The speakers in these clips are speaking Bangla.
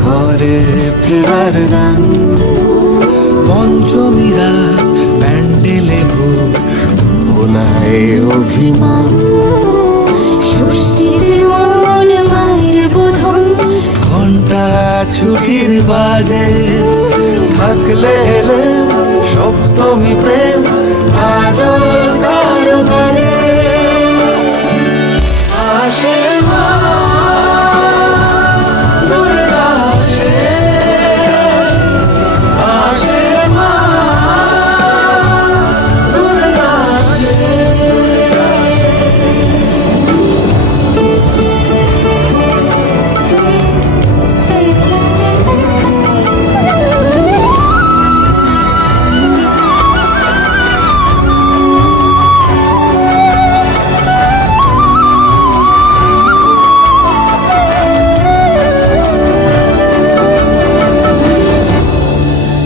ঘরে ফেরার গান। পঞ্চমী রাত প্যান্ডেলে ভোর, ভোলায় অভিমান। ষষ্ঠীর মন মায়ের বোধন, ঘন্টা ছুটির বাজে, থাকলে এলে সপ্তমী প্রেম কাজল কারো কাজে। আসে মা দুর্গা আসে, আসে মা দুর্গা আসে।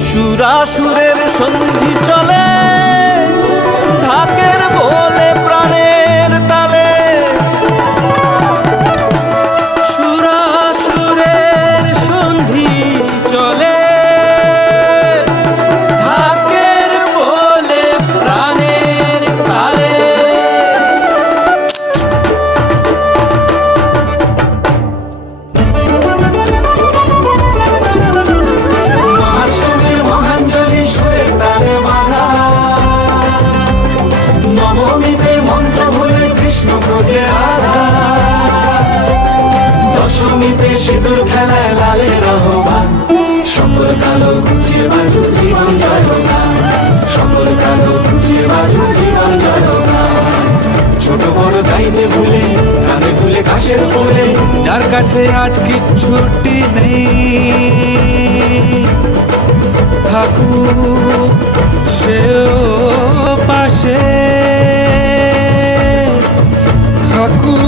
সুরাসুরের সন্ধি চলে, ঢাকের বলে প্রাণের তালে। সুরাসুরের সন্ধি চলে, ঢাকের বলে প্রাণের তালে। মহাষ্টমীর মহাঞ্জলি সুরে তালে বাঁধা, নবমীতে মন্ত্র ভুলে কৃষ্ণ খোঁজে রাধা। দশমীতে সিঁদুর খেলায় লালের আহ্বান, সকল কালো ঘুচিয়ে বাজু জীবন জয়গান। সকল কালো ঘুচিয়ে বাজু জীবন জয়গান। ছোট বড় যাই যে ভুলে, কানে ভুলে কাশের কোলে, যার কাছে আজ কিচ্ছুটি নেই, থাকুক সেও পাশে, থাকুক